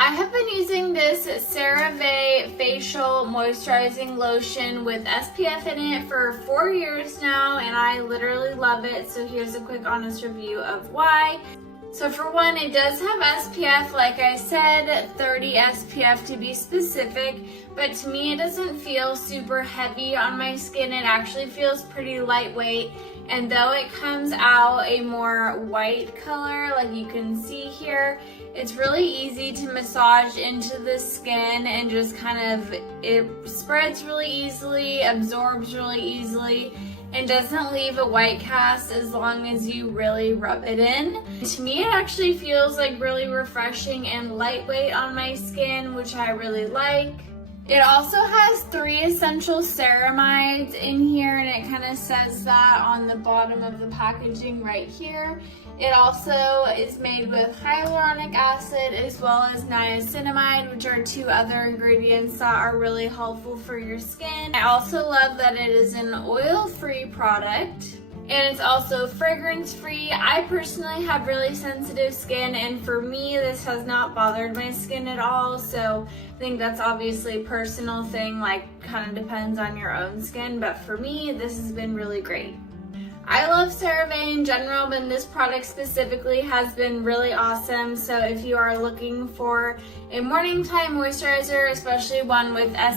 I have been using this Cerave facial moisturizing lotion with SPF in it for 4 years now, and I literally love it. So here's a quick honest review of why. So for one, it does have SPF, like I said, 30 SPF to be specific, but to me it doesn't feel super heavy on my skin. It actually feels pretty lightweight, and though it comes out a more white color, like you can see here, it's really easy to massage into the skin and just kind of, it spreads really easily, absorbs really easily, and doesn't leave a white cast as long as you really rub it in. To me, it actually feels like really refreshing and lightweight on my skin, which I really like. It also has 3 essential ceramides in here, and it kind of says that on the bottom of the packaging right here. It also is made with hyaluronic acid as well as niacinamide, which are 2 other ingredients that are really helpful for your skin. I also love that it is an oil-free product. And it's also fragrance-free. I personally have really sensitive skin, and for me, this has not bothered my skin at all. So I think that's obviously a personal thing, like kind of depends on your own skin. But for me, this has been really great. I love CeraVe in general, but this product specifically has been really awesome. So if you are looking for a morning time moisturizer, especially one with SPF